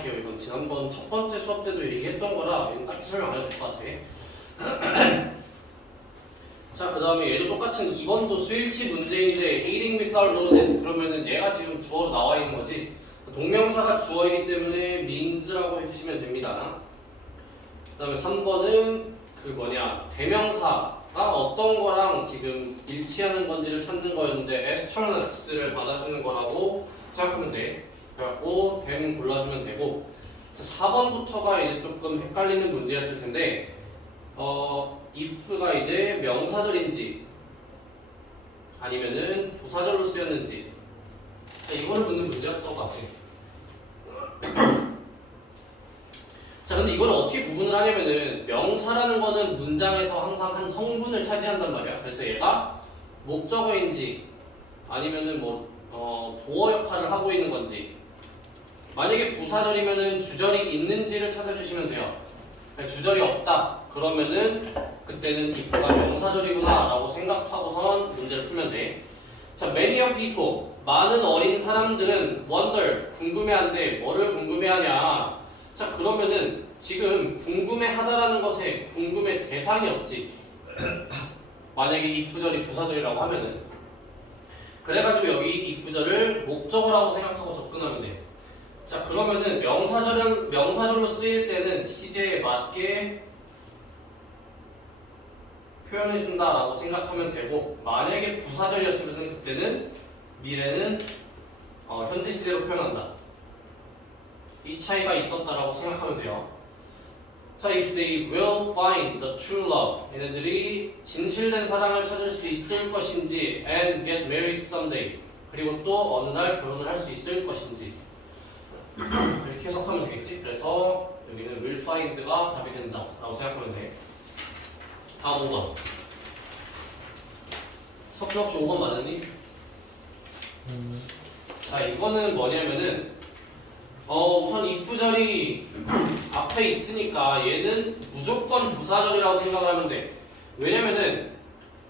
넘어갈게요. 이건 지난번 첫 번째 수업 때도 얘기했던 거라 이건 딱히 설명 안 해도 될 것 같아. 자, 그 다음에 얘도 똑같은 2번도 수일치 문제인데 eating without noses 그러면은 얘가 지금 주어로 나와 있는 거지. 동명사가 주어이기 때문에 means라고 해주시면 됩니다. 그 다음에 3번은 그 뭐냐 대명사가 어떤 거랑 지금 일치하는 건지를 찾는 거였는데 astronauts를 받아주는 거라고 생각하면 돼. 그래갖고 them 골라주면 되고. 자, 4번부터가 이제 조금 헷갈리는 문제였을 텐데 if가 이제 명사절인지 아니면은 부사절로 쓰였는지. 자, 이거를 묻는 문제였던 것 같아. 자, 근데 이걸 어떻게 구분을 하냐면은 명사라는 거는 문장에서 항상 한 성분을 차지한단 말이야. 그래서 얘가 목적어인지 아니면은 보어 역할을 하고 있는 건지. 만약에 부사절이면은 주절이 있는지를 찾아주시면 돼요. 주절이 없다 그러면은 그때는 if가 명사절이구나 라고 생각하고선 문제를 풀면 돼. 자, many of people 많은 어린 사람들은 wonder 궁금해한데 뭐를 궁금해하냐. 자, 그러면은 지금 궁금해하다라는 것에 궁금해 대상이 없지. 만약에 if절이 부사절이라고 하면은. 그래가지고 여기 if절을 목적어라고 생각하고 접근하면 돼. 자, 그러면은 명사절로 쓰일 때는 시제에 맞게 표현해준다라고 생각하면 되고, 만약에 부사절이었으면 그때는 미래는 현재 시제로 표현한다. 이 차이가 있었다라고 생각하면 돼요. 자, if they will find the true love, 얘네들이 진실된 사랑을 찾을 수 있을 것인지, and get married someday, 그리고 또 어느 날 결혼을 할 수 있을 것인지. 이렇게 해석하면 되겠지? 그래서 여기는 will find가 답이 된다라고 생각하면 돼. 다음 5번. 석준없이 5번 맞으니? 자, 이거는 뭐냐면은 우선 if절이 앞에 있으니까 얘는 무조건 부사절이라고 생각을 하면 돼. 왜냐면은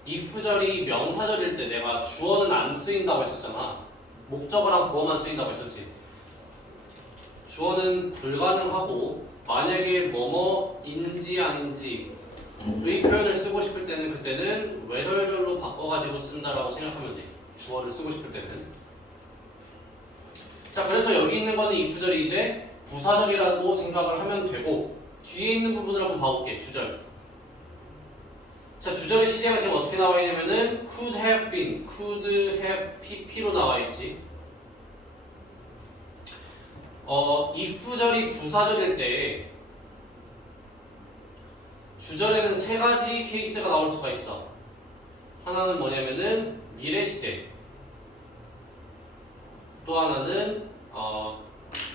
if절이 명사절일 때 내가 주어는 안 쓰인다고 했었잖아. 목적어랑 보어만 쓰인다고 했었지. 주어는 불가능하고 만약에 뭐뭐인지 아닌지 의 표현을 쓰고 싶을 때는 그때는 whether절로 바꿔가지고 쓴다라고 생각하면 돼. 주어를 쓰고 싶을 때는. 자, 그래서 여기 있는 거는 if절이 이제 부사절이라고 생각을 하면 되고, 뒤에 있는 부분을 한번 봐볼게. 주절. 자, 주절의 시제가 지금 어떻게 나와 있냐면은 could have been, could have pp로 나와 있지. if절이 부사절일 때 주절에는 세 가지 케이스가 나올 수가 있어. 하나는 뭐냐면은 미래 시제. 또 하나는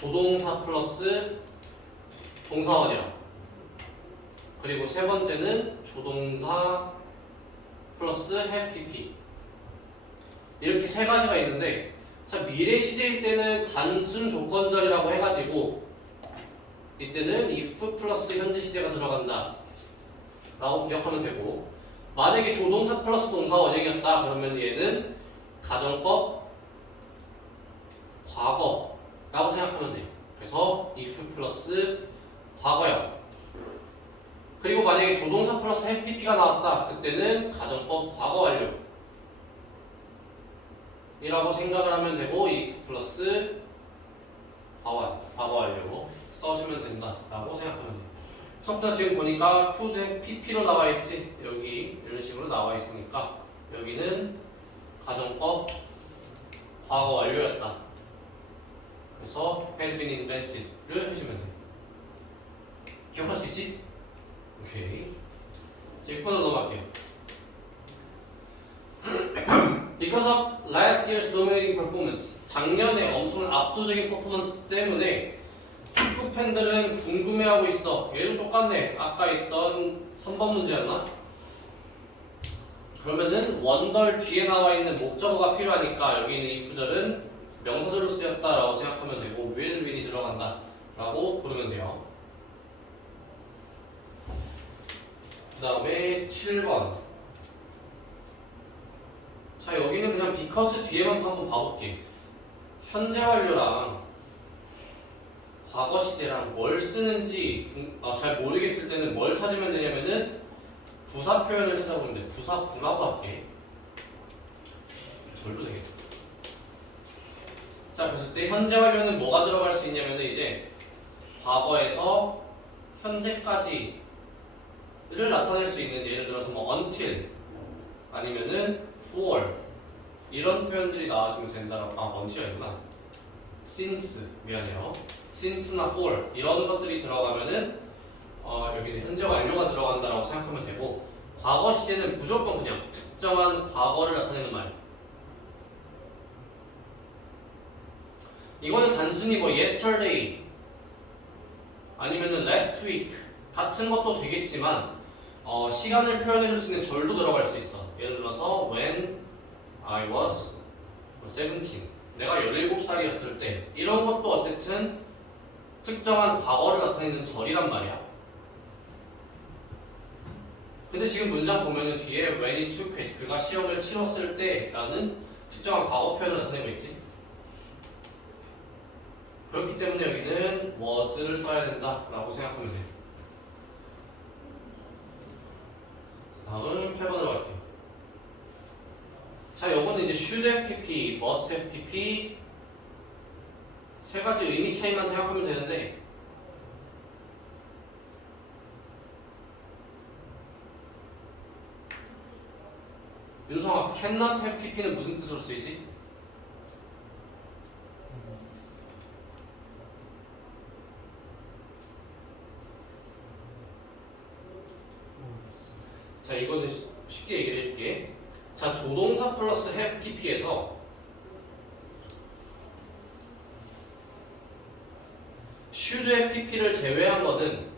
조동사 플러스 동사원형. 그리고 세 번째는 조동사 플러스 have pp. 이렇게 세 가지가 있는데, 자, 미래 시제일 때는 단순 조건절이라고 해가지고 이때는 if 플러스 현재 시제가 들어간다 라고 기억하면 되고, 만약에 조동사 플러스 동사 원형이었다 그러면 얘는 가정법 과거라고 생각하면 돼. 그래서 if 플러스 과거형. 그리고 만약에 조동사 플러스 have pp가 나왔다 그때는 가정법 과거 완료 이라고 생각을 하면 되고, if 플러스 과거 완료 써주면 된다라고 생각하면 돼. 석자 지금 보니까 could have pp로 나와 있지. 여기 이런 식으로 나와 있으니까 여기는 가정법 과거 완료였다. 그래서 had been invented를 해주면 돼. 기억할 수 있지? 오케이. 이제 6번으로 넘어갈게요. Because of last year's dominating performance, 작년에 엄청난 압도적인 퍼포먼스 때문에 축구 팬들은 궁금해하고 있어. 얘도 똑같네. 아까 있던 3번 문제였나? 그러면은 wonder 뒤에 나와 있는 목적어가 필요하니까 여기 있는 if절은 명사절로 쓰였다라고 생각하면 되고 will이 들어간다라고 고르면 돼요. 그 다음에 7번. 자, 여기는 그냥 because 뒤에만 한번 봐볼게. 현재 완료랑 과거 시제랑 뭘 쓰는지 잘 모르겠을 때는 뭘 찾으면 되냐면은 부사 표현을 찾아보면 돼. 부사구라고 할게. 절로 되겠다. 자, 그랬을 때 현재 완료는 뭐가 들어갈 수 있냐면은 이제 과거에서 현재까지를 나타낼 수 있는, 예를 들어서 뭐 until 아니면은 for 이런 표현들이 나와주면 된다라고. until 아니구나. since, 미안해요. since나 for 이런 것들이 들어가면은 여기는 현재 완료가 들어간다라고 생각하면 되고, 과거 시제는 무조건 그냥 특정한 과거를 나타내는 말. 이거는 단순히 뭐 yesterday 아니면은 last week 같은 것도 되겠지만 시간을 표현해줄 수 있는 절도 들어갈 수 있어. 예를 들어서 when I was 17, 내가 17살이었을 때, 이런 것도 어쨌든 특정한 과거를 나타내는 절이란 말이야. 근데 지금 문장 보면은 뒤에 when he took it, 그가 시험을 치렀을 때 라는 특정한 과거 표현을 나타내고 있지. 그렇기 때문에 여기는 was를 써야 된다라고 생각하면 돼. 다음 8번으로 갈게요. 자, 요거는 이제 should have pp, must have pp 세 가지 의미 차이만 생각하면 되는데, 윤성아, cannot have pp는 무슨 뜻으로 쓰이지? 자, 이거는 쉽게 얘기를 해줄게. 자, 조동사 플러스 have pp에서 should have pp를 제외한 거는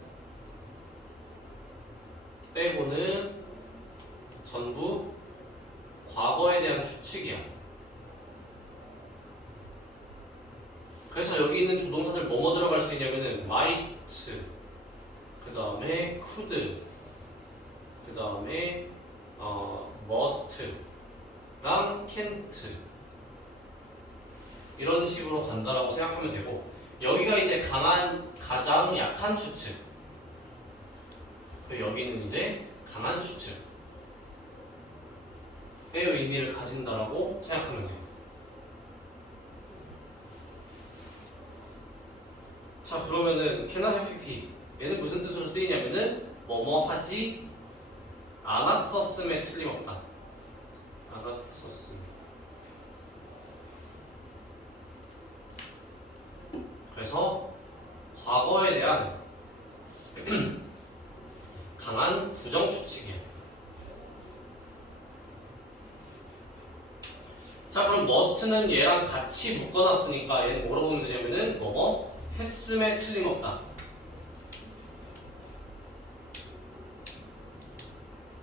빼고는 전부 과거에 대한 추측이야. 그래서 여기 있는 조동사들 뭐뭐 들어갈 수 있냐면은 might, 그 다음에 could, 그 다음에 must랑 can't 이런 식으로 간다라고 생각하면 되고, 여기가 이제 가장 약한 추측, 여기는 이제 강한 추측의 의미를 가진다라고 생각하면 돼요. 자, 그러면은 cannot have pp 얘는 무슨 뜻으로 쓰이냐면은 뭐뭐 하지 않았었음에 틀림없다. 않았었음. 그래서 과거에 대한 강한 부정 추측이야. 자, 그럼 must는 얘랑 같이 묶어놨으니까 얘는 뭐라고 보면 되냐면은 뭐뭐 했음에 틀림없다.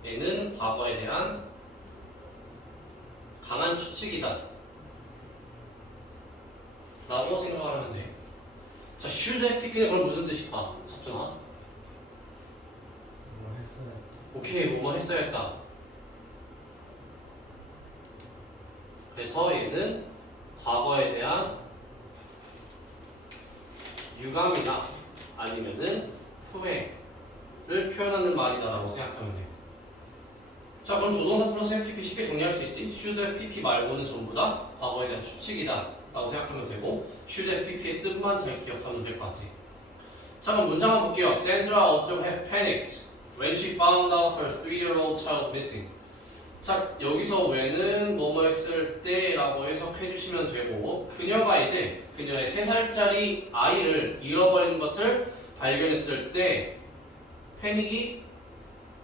얘는 과거에 대한 강한 추측이다 라고 생각을 하면 돼. 자, should have pp는 그럼 무슨 뜻일까? 석준아? 뭐 했어요? 오케이, 뭐뭐 했어야 했다. 그래서 얘는 과거에 대한 유감이나 아니면은 후회를 표현하는 말이다라고 생각하면 돼. 자, 그럼 조동사 플러스 have pp 쉽게 정리할 수 있지. should have pp 말고는 전부 다 과거에 대한 추측이다 라고 생각하면 되고, should have pp의 뜻만 잘 기억하면 될 것 같아. 자, 그럼 문장 한번 볼게요. Sandra ought to have panicked when she found out her 3-year-old child missing. 자, 여기서 when은 뭐뭐 했을 때 라고 해석해 주시면 되고, 그녀가 이제 그녀의 3살짜리 아이를 잃어버린 것을 발견했을 때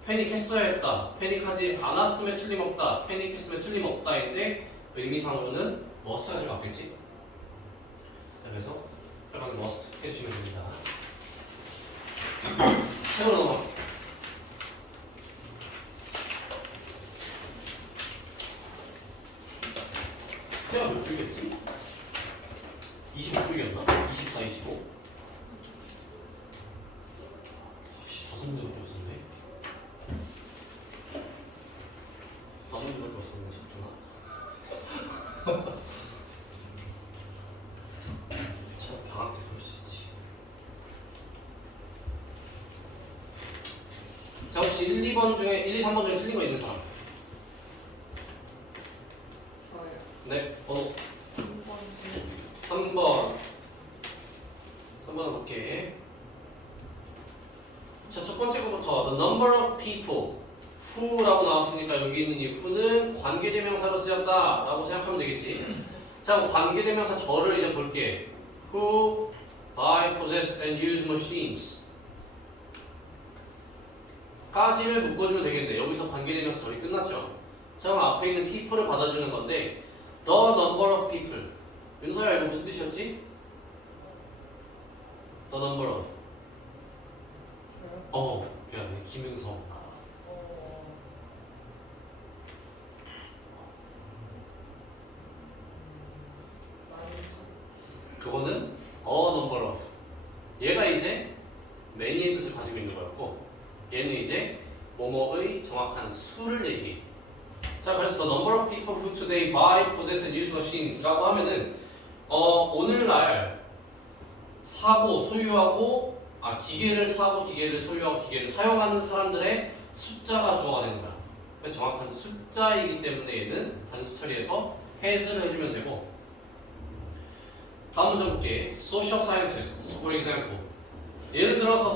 패닉했어야 했다, 패닉하지 않았음에 틀림없다, 패닉했음에 틀림없다인데 의미상으로는 must가 제일 맞겠지? 자, 그래서 혈관을 must 해주시면 됩니다. 세로 넘어갈게요. 숙제가 몇 줄이었지? 25줄이었나? 24, 25? 5문제밖에 없었네. 5문제밖에 없었네, 석준아. 참 방학 때 볼 수 있지. 자, 혹시 1, 2번 중에 1, 2, 3번 중에 틀린 거 있는 사람? 저요. 네, 번호 3번. 3번. 3번 볼게. 자, 첫 번째 거부터 the number of people who라고 나왔으니까 여기 있는 이 who는 관계대명사로 쓰였다 라고 생각하면 되겠지. 자, 그럼 관계대명사 저를 이제 볼게. who buy, possess and use machines 까지를 묶어주면 되겠네. 여기서 관계대명사 저리 끝났죠. 자, 그럼 앞에 있는 people을 받아주는 건데 the number of people 윤서야 이거 무슨 뜻이었지? the number of 저요? 미안해 김윤서 그거는 a number of 얘가 이제 many의 뜻을 가지고 있는 거였고 얘는 이제 뭐뭐의 정확한 수를 얘기해. 자, 그래서 the number of people who today buy, possess and use machines 라고 하면은 오늘날 사고, 소유하고 기계를 사고, 기계를 소유하고, 기계를 사용하는 사람들의 숫자가 주어가 되는 거야. 그래서 정확한 숫자이기 때문에 얘는 단수 처리해서 has를 해주면 되고 다음 문제 볼게. Social scientists, for example. 예를 들어서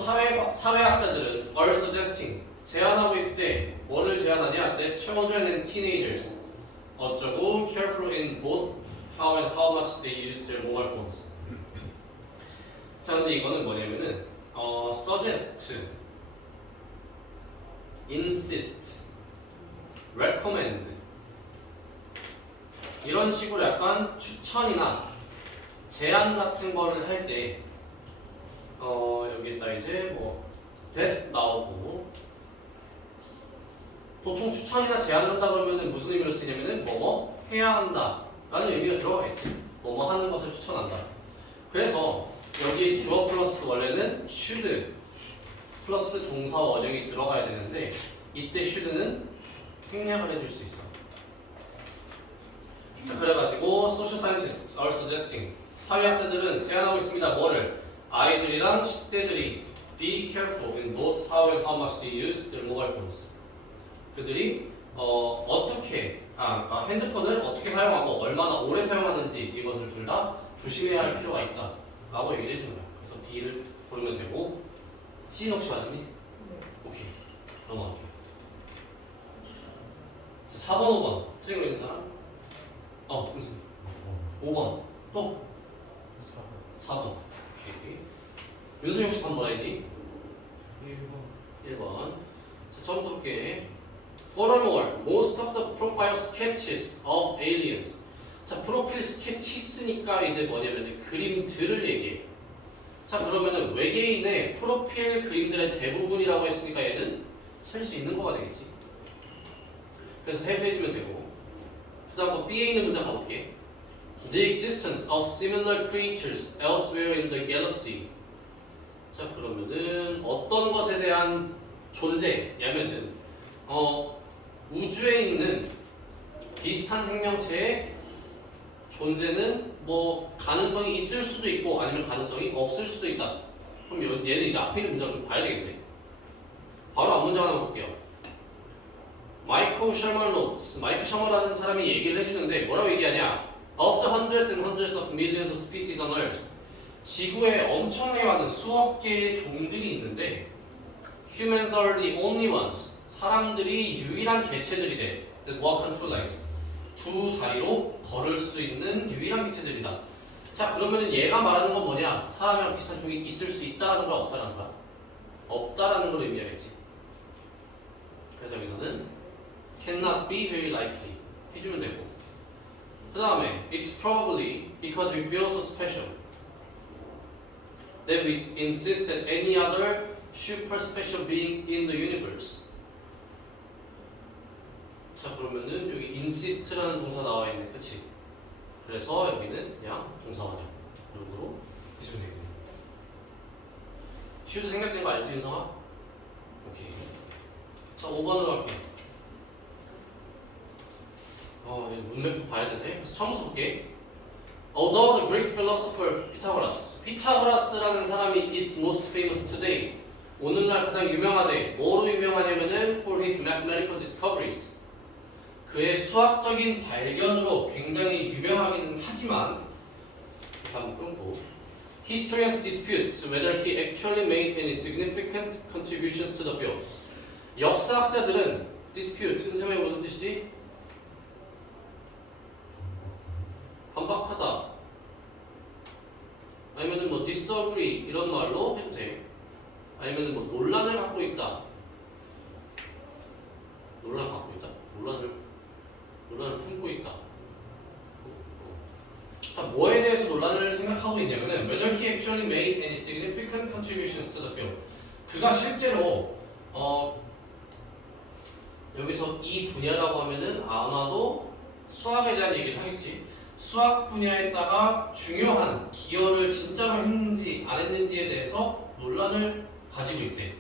사회학자들은 are suggesting 제안하고 있대. 뭐를 제안하냐? That children and teenagers 어쩌고 careful in both how and how much they use their mobile phones. 자, 근데 이거는 뭐냐면은 suggest, insist, recommend 이런 식으로 약간 추천이나 제안 같은 거를 할 때 여기에다 이제 뭐 that 나오고 보통 추천이나 제안을 한다 그러면은 무슨 의미로 쓰냐면은 뭐뭐 해야 한다 라는 의미가 들어가겠지. 뭐뭐 하는 것을 추천한다. 그래서 여기 주어 플러스 원래는 should 플러스 동사 원형이 들어가야 되는데 이때 should는 생략을 해줄 수 있어. 자, 그래가지고 social scientists are suggesting 사회학자들은 제안하고 있습니다. 뭐를? 아이들이랑 10대들이 be careful in both how and how much they use their mobile phones. 그들이 어떻게 그러니까 핸드폰을 어떻게 사용하고 얼마나 오래 사용하는지 이것을 둘 다 조심해야 할 필요가 있다 라고 얘기를 해주는 거야. 그래서 B를 고르면 되고 C는 혹시 맞았니? 네. 오케이 넘어갈게요. 자, 4번 5번 틀린 거 있는 사람? 무슨 5번 또 4번 오케이. 윤수 혹시 번 뭐라 했니? 1번. 자, 처음부터 볼게. Furthermore, most of the profile sketches of aliens. 자, 프로필 스케치스니까 이제 뭐냐면 그림들을 얘기해. 자, 그러면은 외계인의 프로필 그림들의 대부분이라고 했으니까 얘는 셀 수 있는 거가 되겠지. 그래서 해주면 되고. 그다음 거 B에 있는 문장 가볼게. The existence of similar creatures elsewhere in the galaxy. 자, 그러면은 어떤 것에 대한 존재냐면은 우주에 있는 비슷한 생명체의 존재는 뭐 가능성이 있을 수도 있고 아니면 가능성이 없을 수도 있다. 그럼 얘는 이제 앞에 있는 문장 좀 봐야 되겠네. 바로 앞 문장 하나 볼게요. 마이클 셔먼 노트스, 마이클 셔먼이라는 사람이 얘기를 해주는데 뭐라고 얘기하냐? Of the hundreds and hundreds of millions of species on Earth. 지구에 엄청나게 많은 수억 개의 종들이 있는데 humans are the only ones. 사람들이 유일한 개체들이래. That walk on two legs. 두 다리로 걸을 수 있는 유일한 개체들이다. 자, 그러면은 얘가 말하는 건 뭐냐? 사람이랑 비슷한 종이 있을 수 있다라는 거야, 없다라는 거야? 없다라는 걸 의미하겠지. 그래서 여기서는 cannot be very likely 해주면 되고. 그 다음에 it's probably because we feel so special that we insist that any other super special being in the universe. 자, 그러면은 여기 insist라는 동사 나와 있네, 그렇지? 그래서 여기는 그냥 동사 원형으로 해주면 되겠네. should 생략된 거 알지, 윤성아? 오케이. 자, 5번으로 할게. 문맥도 봐야 되네. 그래서 처음부터 볼게. Although the Greek philosopher Pythagoras, 피타고라스라는 사람이 is most famous today. 오늘날 가장 유명하대. 뭐로 유명하냐면은 for his mathematical discoveries. 그의 수학적인 발견으로 굉장히 유명하기는 하지만 한번 끊고 Historians dispute whether he actually made any significant contributions to the field. 역사학자들은 dispute, 선생님이 무슨 뜻이지? 반박하다. 아니면은 뭐 disagree 이런 말로 해도 돼. 아니면은 뭐 논란을 갖고 있다. 논란을 갖고 있다. 논란을 품고 있다. 자, 뭐에 대해서 논란을 생각하고 있냐면은 whether he actually made any significant contributions to the field. 그가 실제로 여기서 이 분야라고 하면은 아마도 수학에 대한 얘기를 하겠지. 수학 분야에다가 중요한 기여를 진짜로 했는지 안 했는지에 대해서 논란을 가지고 있대.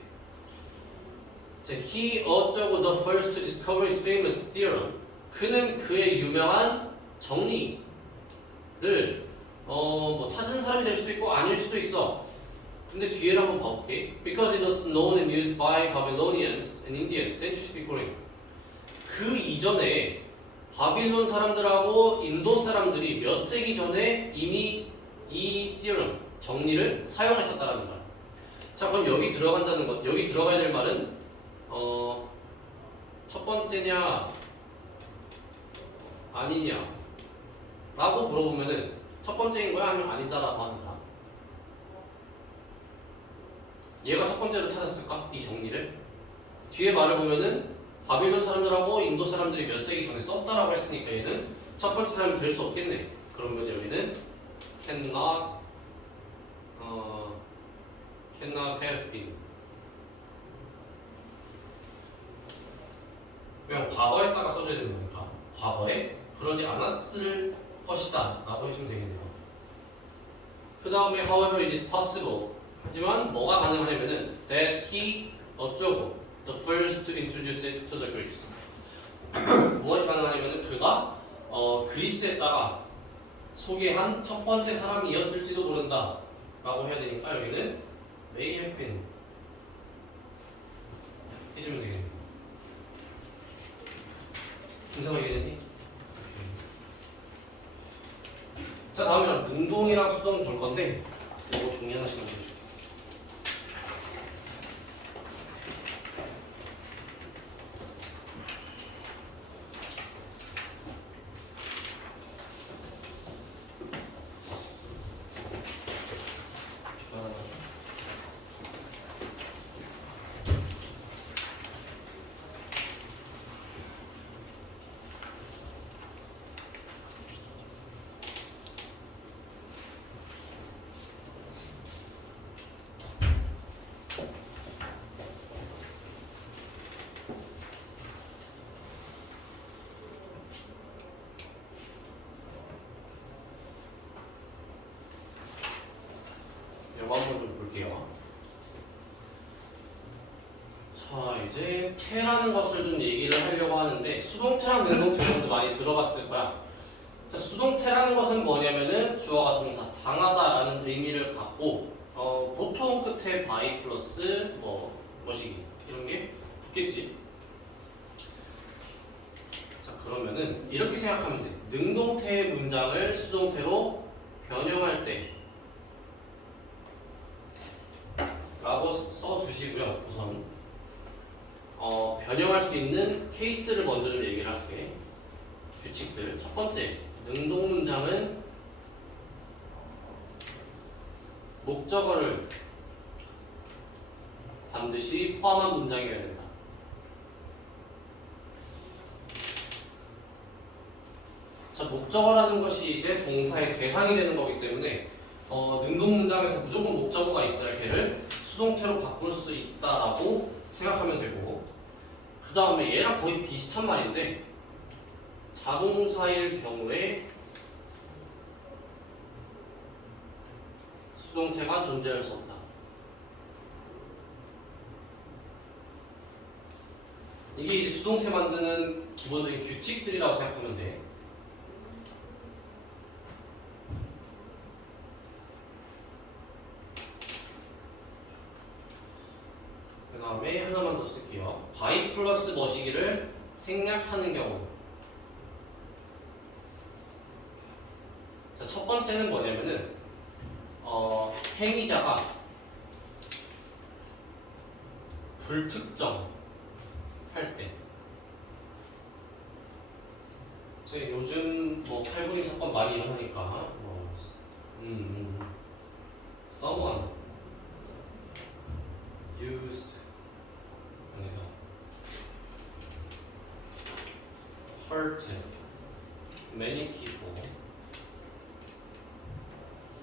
자, he 어쩌고 the first to discover his famous theorem. 그는 그의 유명한 정리를 뭐 찾은 사람이 될 수도 있고 아닐 수도 있어. 근데 뒤에를 한번 봐볼게. Because it was known and used by Babylonians and Indians centuries before him. 그 이전에 바빌론 사람들하고 인도 사람들이 몇 세기 전에 이미 이 theorem 정리를 사용했었다라는 거야. 자, 그럼 여기 들어간다는 것, 여기 들어가야 될 말은 첫 번째냐 아니냐 라고 물어보면은 첫 번째인 거야 아니면 아니다라고 하는 거야. 얘가 첫 번째로 찾았을까? 이 정리를. 뒤에 말을 보면은 바빌론 사람들하고 인도 사람들이 몇 세기 전에 썼다라고 했으니까 얘는 첫 번째 사람이 될 수 없겠네. 그러면 여기는 cannot have been. 그냥 과거에다가 써줘야 되는 거니까 과거에 그러지 않았을 것이다 라고 해주면 되겠네요. 그 다음에 however it is possible. 하지만 뭐가 가능하냐면은 that he 어쩌고 the first to introduce it to the Greeks. 무엇이 가능하냐면은 그가 그리스에다가 소개한 첫 번째 사람이었을지도 모른다 라고 해야 되니까 여기는 may have been 해주면 되겠네요. 인상을 이해됐니? 자, 다음에는 능동이랑 수동 볼 건데 이거 종이 하나씩만 줄게. 이거 한번 좀 볼게요. 자, 이제 태라는 것을 좀 얘기를 하려고 하는데 수동태랑 능동태 정도 많이 들어봤을 거야. 자, 수동태라는 것은 뭐냐면은 주어가 동사 당하다라는 의미를 갖고 보통 끝에 by 플러스 뭐시기 이런 게 붙겠지. 자, 그러면은 이렇게 생각하면 돼. 능동태의 문장을 수동태로 변형할 때 라고 써주시고요. 우선 변형할 수 있는 케이스를 먼저 좀 얘기를 할게. 규칙들. 첫 번째, 능동 문장은 목적어를 반드시 포함한 문장이어야 된다. 자, 목적어라는 것이 이제 동사의 대상이 되는 거기 때문에 능동 문장에서 무조건 목적어가 있어야 걔를 수동태로 바꿀 수 있다라고 생각하면 되고, 그 다음에 얘랑 거의 비슷한 말인데 자동사일 경우에 수동태가 존재할 수 없다. 이게 이제 수동태 만드는 기본적인 규칙들이라고 생각하면 돼. 그 다음에 하나만 더 쓸게요. by 플러스 뭐시기를 생략하는 경우. 자, 첫 번째는 뭐냐면은 행위자가 불특정 할 때. 저희 요즘 뭐 탈부림 사건 많이 일어나니까 someone used 아니다 hurt many people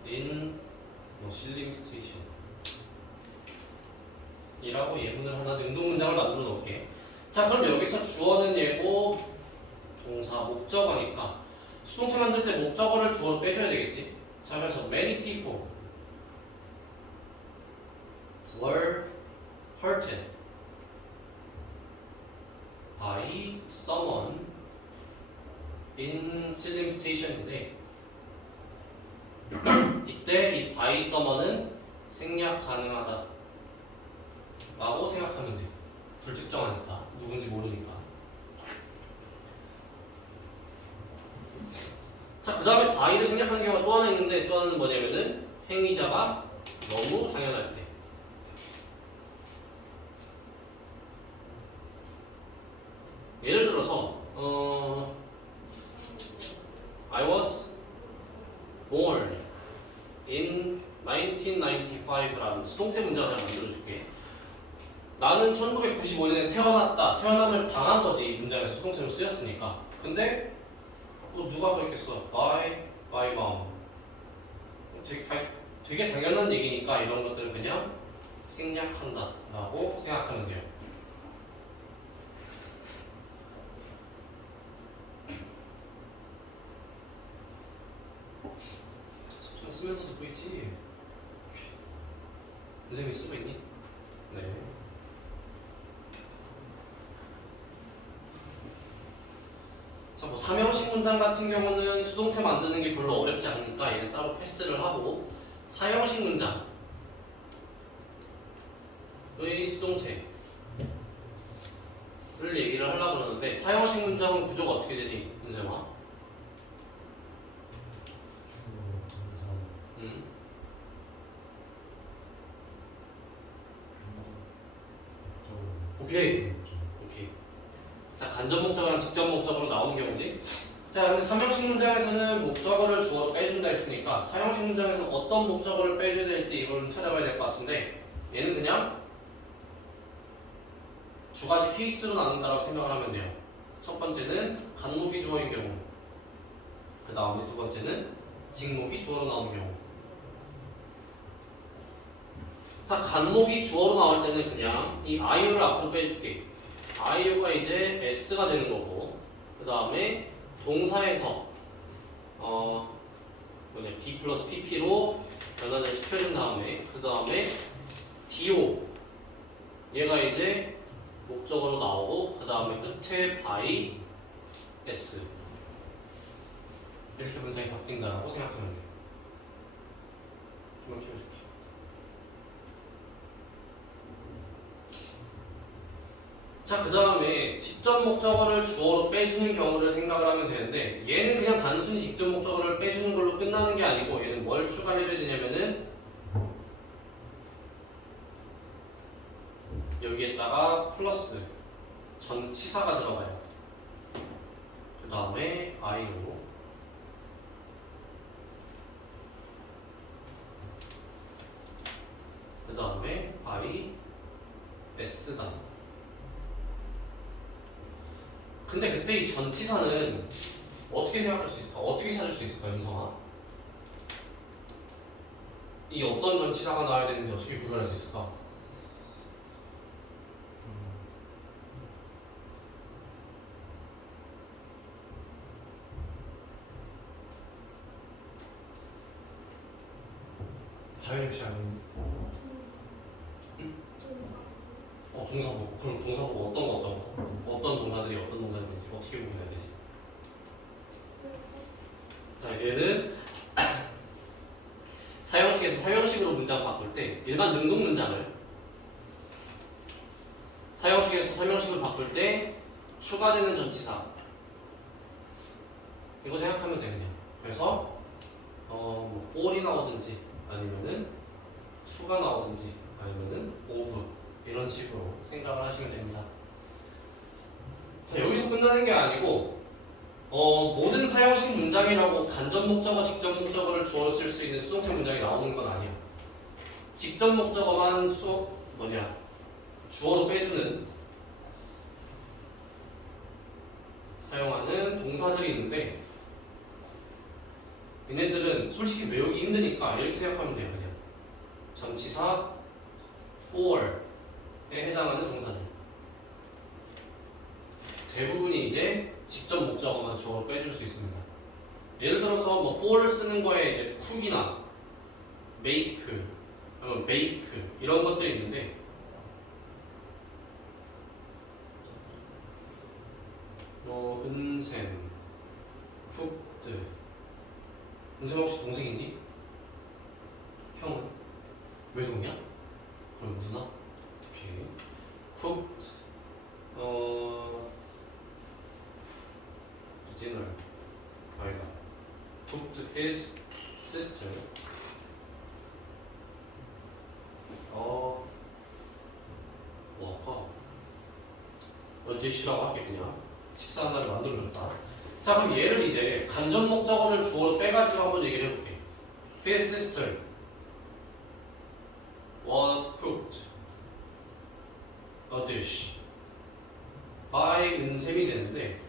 in 실링 스테이션 이라고 예문을 하나 능동문장을 만들어 놓을게. 자, 그럼 여기서 주어는 얘고 동사 목적어니까 수동태 만들 때 목적어를 주어로 빼줘야 되겠지. 자, 그래서 many people were hurted by someone in filling station인데 이때 이 by someone은 생략 가능하다 라고 생각하면 돼. 불특정하니까 누군지 모르니까. 자, 그 다음에 by를 생략하는 경우가 또 하나 있는데 또 하나는 뭐냐면은 행위자가 너무 당연할 때. 예를 들어서 I was born in 1995라는 수동태 문장을 하나 만들어줄게. 나는 1995년에 태어났다. 태어남을 당한 거지. 이 문장에서 수동태로 쓰였으니까. 근데 또 누가 그랬겠어? by mom. 되게 당연한 얘기니까 이런 것들은 그냥 생략한다 라고 생각하면 돼요. 석준 쓰면서 듣고 있지? 선생님이 쓰고 있니? 네. 자, 뭐 삼형식 문장 같은 경우는 수동태 만드는 게 별로 어렵지 않으니까 얘는 따로 패스를 하고 사형식 문장의 수동태를 얘기를 하려고 그러는데 사형식 문장은 구조가 어떻게 되지? 은세마? 오케이. 자, 간접 목적어랑 직접 목적어로 나오는 경우지. 자, 근데 삼형식 문장에서는 목적어를 주어로 빼준다 했으니까 사형식 문장에서는 어떤 목적어를 빼줘야 될지 이걸 찾아봐야 될 것 같은데 얘는 그냥 두 가지 케이스로 나눈다라고 생각을 하면 돼요. 첫 번째는 간목이 주어인 경우, 그 다음에 두 번째는 직목이 주어로 나오는 경우. 자, 간목이 주어로 나올 때는 그냥 이 IO를 앞으로 빼줄게. IO가 이제 S가 되는 거고, 그 다음에 동사에서 B 플러스 PP로 변환을 시켜준 다음에 그 다음에 DO 얘가 이제 목적어로 나오고 그 다음에 끝에 by S 이렇게 문장이 바뀐다라고 생각하면 돼요. 좀만 키워줄게. 자, 그 다음에 직접 목적어를 주어로 빼주는 경우를 생각을 하면 되는데 얘는 그냥 단순히 직접 목적어를 빼주는 걸로 끝나는 게 아니고 얘는 뭘 추가해줘야 되냐면은 여기에다가 플러스 전치사가 들어가요. 그 다음에 I로 그 다음에 I S다. 근데 그때 이 전치사는 어떻게 생각할 수 있을까? 어떻게 찾을 수 있을까, 윤성아? 이 어떤 전치사가 나와야 되는지 어떻게 구별할 수 있을까? 다현 혹시 아는? 응? 동사 보고. 그럼 동사 보고 어떤 거? 어떤 동사들이 어떤 동사들인지 어떻게 구분해야 되지? 자, 얘는 사형식에서 사형식으로 문장 바꿀 때 일반 능동 문장을 사형식에서 설명식을 바꿀 때 추가되는 전치사 이거 생각하면 돼 그냥. 그래서 뭐 for이 나오든지 아니면은 to가 나오든지 아니면은 of 이런 식으로 생각을 하시면 됩니다. 자, 여기서 끝나는 게 아니고 모든 사형식 문장이라고 간접 목적어, 직접 목적어를 주어로 쓸 수 있는 수동태 문장이 나오는 건 아니야. 직접 목적어만 주어로 빼주는 사용하는 동사들이 있는데 얘네들은 솔직히 외우기 힘드니까 이렇게 생각하면 돼요. 그냥 전치사 for에 해당하는 동사들 대부분이 이제 직접 목적어만 주어로 빼줄 수 있습니다. 예를 들어서 뭐 for를 쓰는 거에 이제 cook이나 make, bake 이런 것들이 있는데 뭐 은샘, cooked 은샘 혹시 동생 있니? 형은? 외동이야? 그럼 누나? 오케이. cooked dinner 아니다. cooked his sister 뭐 할까? dish라고 할게 그냥 식사 하나를 만들어줬다. 자 그럼 얘를 이제 간접 목적어를 주어로 빼가지고 한번 얘기를 해볼게. His sister was cooked a dish by 은샘이 되는데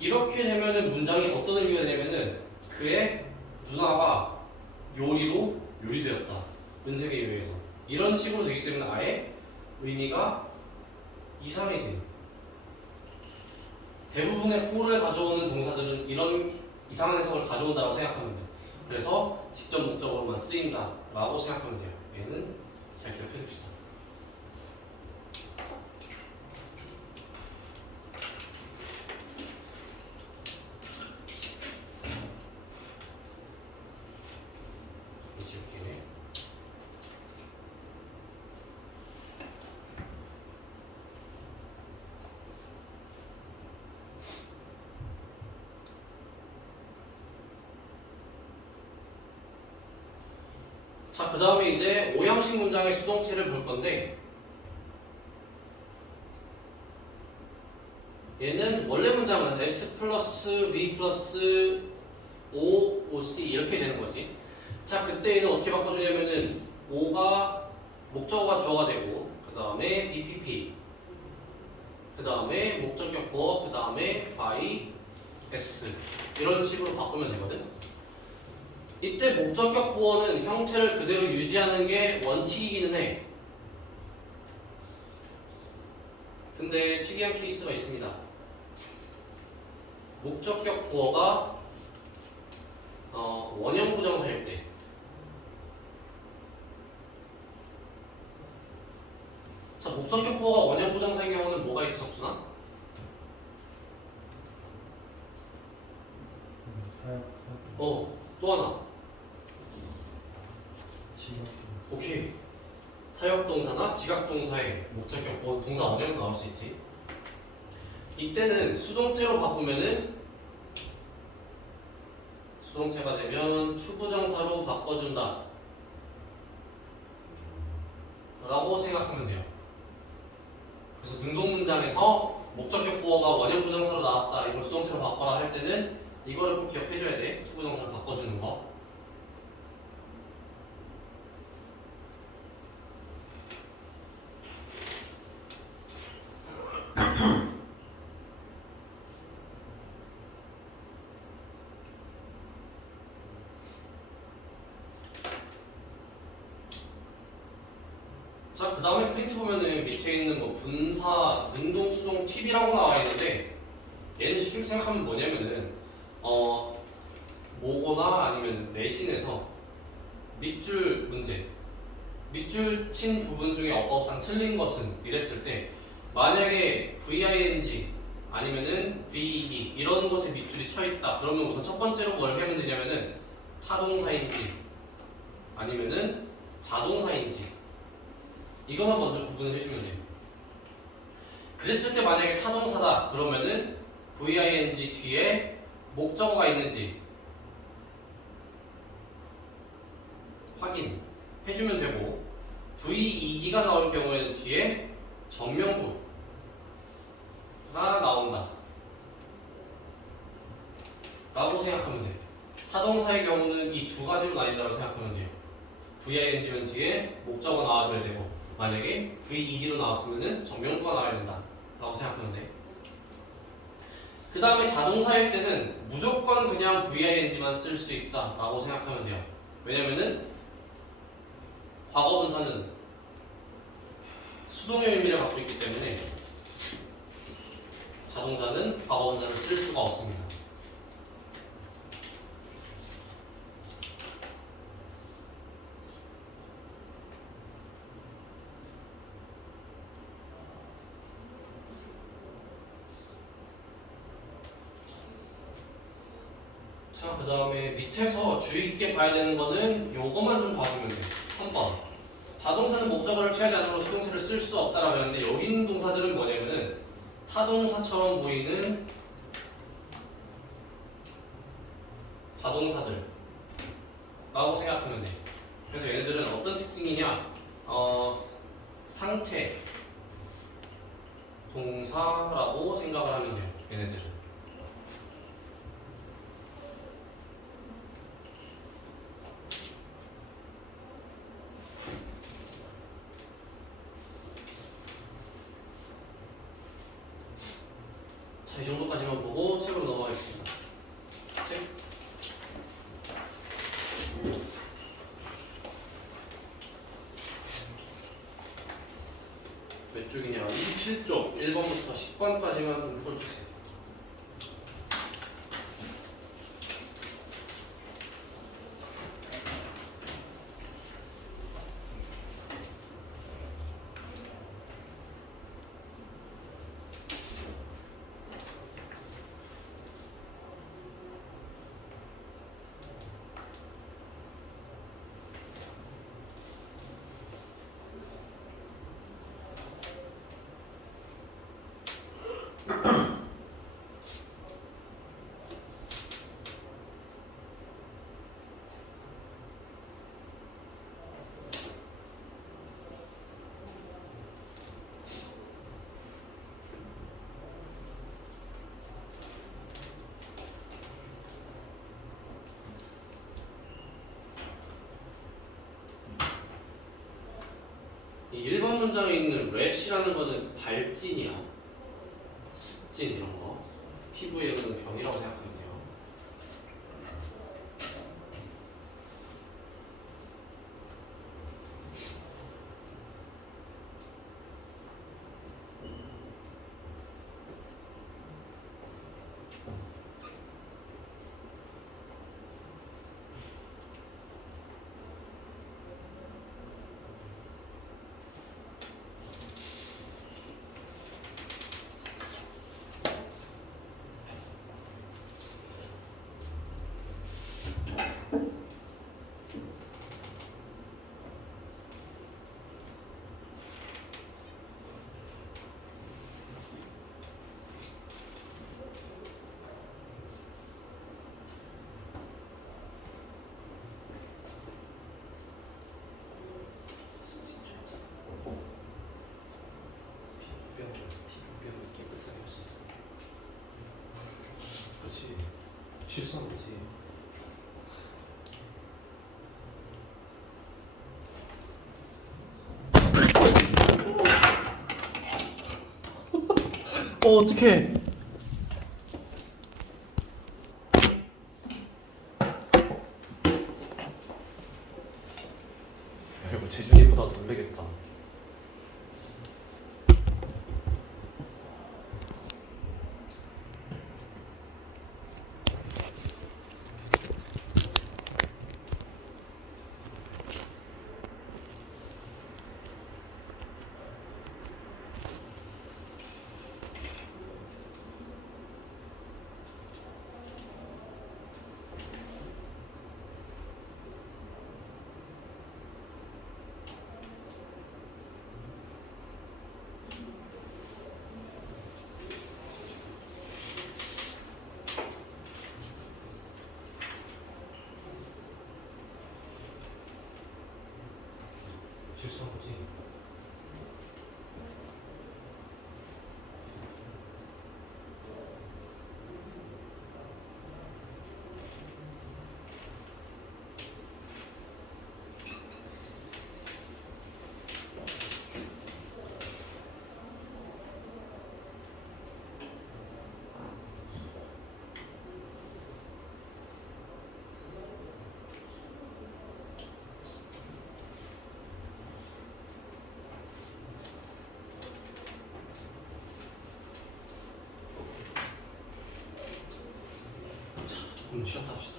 이렇게 되면은 문장이 어떤 의미가 되냐면은 그의 누나가 요리로 요리되었다. 은샘에 의해서 이런 식으로 되기 때문에 아예 의미가 이상해진. 대부분의 for를 가져오는 동사들은 이런 이상한 해석을 가져온다고 생각하면 돼요. 그래서 직접 목적어로만 쓰인다라고 생각하면 돼요. 얘는 잘 기억해 둡시다. 자, 그 다음에 이제 오형식 문장의 수동태를 볼 건데 얘는 원래 문장은 S 플러스 V 플러스 O, OC 이렇게 되는 거지. 자, 그때 얘는 어떻게 바꿔주냐면은 O가 목적어가 주어가 되고 그 다음에 BPP 그 다음에 목적격 보어 그 다음에 by S 이런 식으로 바꾸면 되거든. 이때 목적격 보어는 형태를 그대로 유지하는 게 원칙이기는 해. 근데 특이한 케이스가 있습니다. 목적격 보어가 원형 부정사일 때 자, 목적격 보어가 원형 부정사인 경우는 뭐가 있어, 석준아? 또 하나. 오케이. 사역동사나 지각동사의 목적격 보어 동사 원형 나올 수 있지. 이때는 수동태로 바꾸면은 수동태가 되면 투부정사로 바꿔준다 라고 생각하면 돼요. 그래서 능동문장에서 목적격 보어가 원형 부정사로 나왔다 이걸 수동태로 바꿔라 할 때는 이거를 꼭 기억해줘야 돼. 투부정사로 바꿔주는 거. 자, 그 다음에 프린트 보면은 밑에 있는 뭐 분사, 능동, 수동, 팁이라고 나와 있는데 얘는 쉽게 생각하면 뭐냐면은 모거나 아니면 내신에서 밑줄 문제 밑줄 친 부분 중에 어법상 틀린 것은 이랬을 때 만약에 VING 아니면은 VE 이런 곳에 밑줄이 쳐 있다 그러면 우선 첫 번째로 뭘 하면 되냐면은 타동사인지 아니면은 자동사인지 이것만 먼저 구분을 해주면 돼요. 그랬을 때 만약에 타동사다 그러면은 VING 뒤에 목적어가 있는지 확인해주면 되고 VED가 나올 경우에는 뒤에 전명구가 나온다 라고 생각하면 돼요. 타동사의 경우는 이 두 가지로 나뉜다고 생각하면 돼요. VING면 뒤에 목적어가 나와줘야 되고 만약에 VED로 나왔으면 전명구가 나와야 된다 라고 생각하면 돼. 그 다음에 자동사일 때는 무조건 그냥 VING만 쓸 수 있다 라고 생각하면 돼요. 왜냐면은 과거분사는 수동의 의미를 갖고 있기 때문에 자동사는 과거분사를 쓸 수가 없습니다. 자, 그 다음에 밑에서 주의 깊게 봐야 되는 거는 요것만 좀 봐주면 돼요. 3번. 자동사는 목적어를 취하지 않으면 수동태를 쓸 수 없다라고 했는데 여기 있는 동사들은 뭐냐면은 타동사처럼 보이는 자동사들 라고 생각하면 돼. 그래서 얘네들은 어떤 특징이냐 상태 동사라고 생각을 하면 돼요. 얘네들은 자, 이 정도까지만 보고 책으로 넘어가겠습니다. 책. 몇 쪽이냐? 27쪽 1번부터 10번까지만 좀 풀어주세요. 이 1번 문장에 있는 래시라는 거는 발진이야, 습진 이런 거, 피부에 이르는 병이라고 생각하면 돼요. 피부병을 깨끗하게 할 수 있어. 그렇지. 실수하면 되지. 어떡해. 이거 재준이보다 놀래겠다. 조금 쉬었다 합시다.